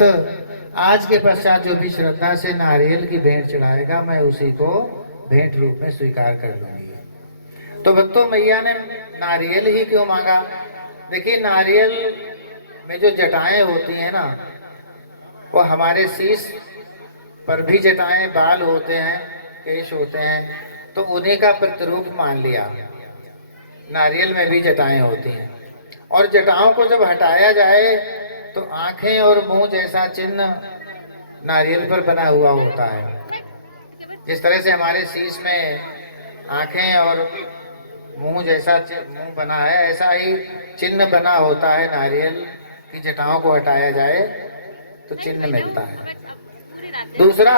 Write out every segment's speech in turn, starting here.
भक्त आज के पश्चात जो भी श्रद्धा से नारियल की भेंट चढ़ाएगा, मैं उसी को भेंट रूप में स्वीकार कर लूंगी। तो भक्तों, मैया ने नारियल ही क्यों मांगा? देखिए, नारियल में जो जटाएं होती हैं ना, वो हमारे शीश पर भी जटाएं, बाल होते हैं, केश होते हैं, तो उन्हीं का प्रतिरूप मान लिया। नारियल में भी जटाएं होती हैं, और जटाओं को जब हटाया जाए तो आंखें और मुंह जैसा चिन्ह नारियल पर बना हुआ होता है। जिस तरह से हमारे शीश में आंखें और मुंह जैसा मुंह बना है, ऐसा ही चिन्ह बना होता है। नारियल की जटाओं को हटाया जाए तो चिन्ह मिलता है। दूसरा,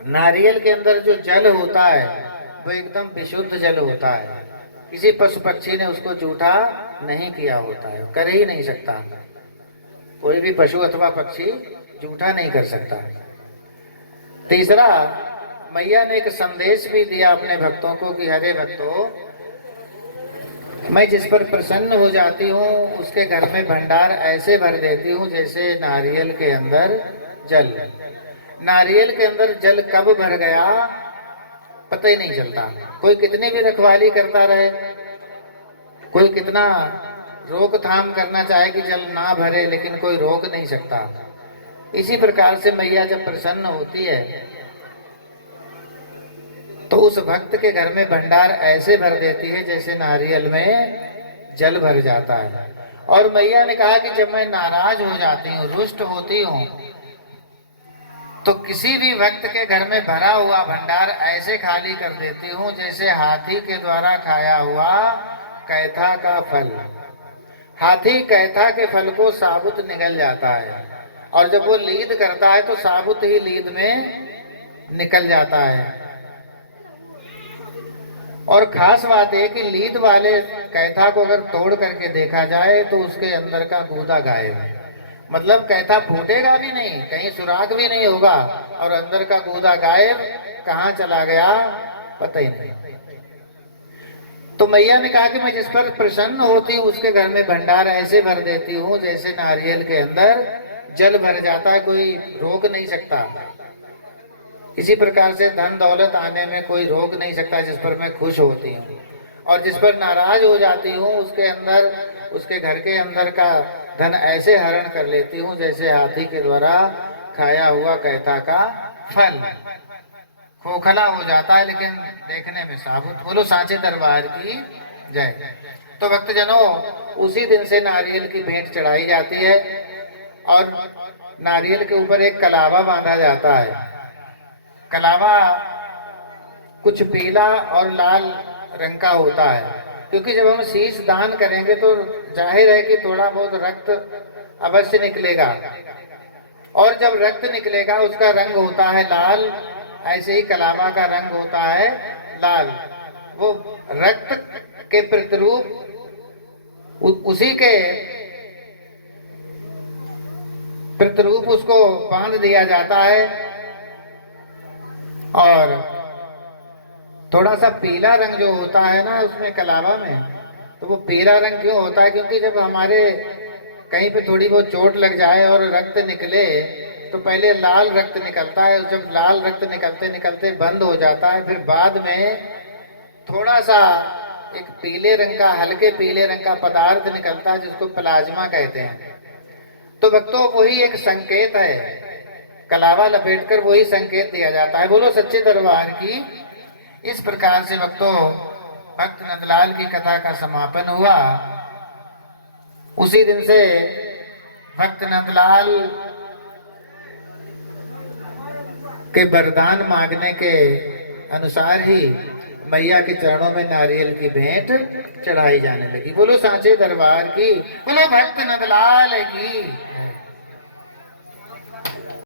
नारियल के अंदर जो जल होता है वो एकदम विशुद्ध जल होता है। किसी पशु पक्षी ने उसको जूठा नहीं किया होता है, कर ही नहीं सकता। कोई भी पशु अथवा पक्षी जूठा नहीं कर सकता। तीसरा, मैया ने एक संदेश भी दिया अपने भक्तों को कि हरे भक्तों, मैं जिस पर प्रसन्न हो जाती हूँ उसके घर में भंडार ऐसे भर देती हूँ जैसे नारियल के अंदर जल। नारियल के अंदर जल कब भर गया पता ही नहीं चलता। कोई कितनी भी रखवाली करता रहे, कोई कितना रोकथाम करना चाहे कि जल ना भरे, लेकिन कोई रोक नहीं सकता। इसी प्रकार से मैया जब प्रसन्न होती है तो उस भक्त के घर में भंडार ऐसे भर देती है जैसे नारियल में जल भर जाता है। और मैया ने कहा कि जब मैं नाराज हो जाती हूँ, रुष्ट होती हूँ, तो किसी भी भक्त के घर में भरा हुआ भंडार ऐसे खाली कर देती हूँ जैसे हाथी के द्वारा खाया हुआ कैथा का फल। हाथी कैथा के फल को साबुत निगल जाता है, और जब वो लीद करता है तो साबुत ही लीद में निकल जाता है। और खास बात है कि लीद वाले कैथा को अगर तोड़ करके देखा जाए तो उसके अंदर का गूदा गायब है। मतलब कैथा फूटेगा भी नहीं, कहीं सुराग भी नहीं होगा, और अंदर का गूदा गायब, कहाँ चला गया पता ही नहीं। तो मैया ने कहा कि मैं जिस पर प्रसन्न होती हूँ उसके घर में भंडार ऐसे भर देती हूँ जैसे नारियल के अंदर जल भर जाता है, कोई रोक नहीं सकता। इसी प्रकार से धन दौलत आने में कोई रोक नहीं सकता जिस पर मैं खुश होती हूँ। और जिस पर नाराज हो जाती हूँ उसके अंदर, उसके घर के अंदर का धन ऐसे हरण कर लेती हूँ जैसे हाथी के द्वारा खाया हुआ कैथा का फल। खोखला हो जाता है लेकिन देखने में साबुत। बोलो सांचे दरबार की जय। तो भक्तजनों, उसी दिन से नारियल की भेंट चढ़ाई जाती है, और नारियल के ऊपर एक कलावा बांधा जाता है। कलावा कुछ पीला और लाल रंग का होता है, क्योंकि जब हम शीश दान करेंगे तो जाहिर है कि थोड़ा बहुत रक्त अवश्य निकलेगा, और जब रक्त निकलेगा उसका रंग होता है लाल। ऐसे ही कलावा का रंग होता है लाल। वो रक्त के प्रतिरूप, उसी के प्रतिरूप उसको बांध दिया जाता है। और थोड़ा सा पीला रंग जो होता है ना उसमें कलावा में, तो वो पीला रंग क्यों होता है? क्योंकि जब हमारे कहीं पे थोड़ी बहुत चोट लग जाए और रक्त निकले तो पहले लाल रक्त निकलता है, जब लाल रक्त निकलते निकलते बंद हो जाता है, फिर बाद में थोड़ा सा एक पीले रंग का, हल्के पीले रंग का पदार्थ निकलता है जिसको प्लाज्मा कहते हैं। तो भक्तों, वही एक संकेत है, कलावा लपेटकर वही संकेत दिया जाता है। बोलो सच्चे दरबार की। इस प्रकार से भक्तों, भक्त नंदलाल की कथा का समापन हुआ। उसी दिन से भक्त नंदलाल के वरदान मांगने के अनुसार ही मैया के चरणों में नारियल की भेंट चढ़ाई जाने लगी। बोलो सांचे दरबार की, बोलो भक्त नंदलाल की।